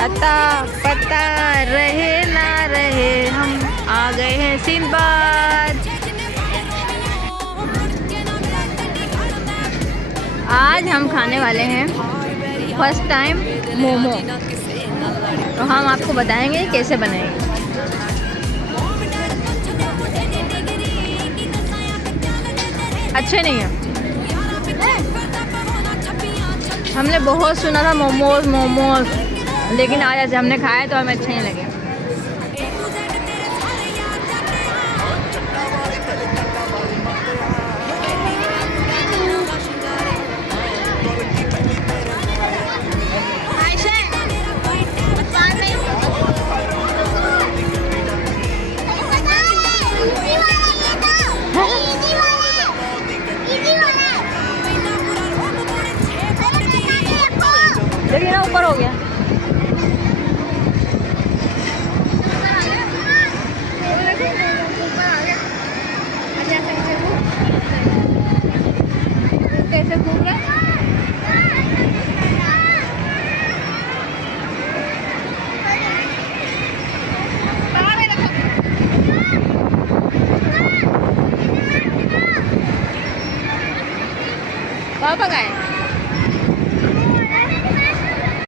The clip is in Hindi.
अता पता रहे ना रहे, हम आ गए हैं सिंदबाद। आज हम खाने वाले हैं फर्स्ट टाइम मोमो, तो हम आपको बताएंगे कैसे बनाएंगे। अच्छे नहीं है, हमने बहुत सुना था मोमोज मोमोज, लेकिन आज हमने खाया तो हमें अच्छे नहीं लगे। देखिए ना, ऊपर हो गया। कैसे घूम रहा है? पापा का है।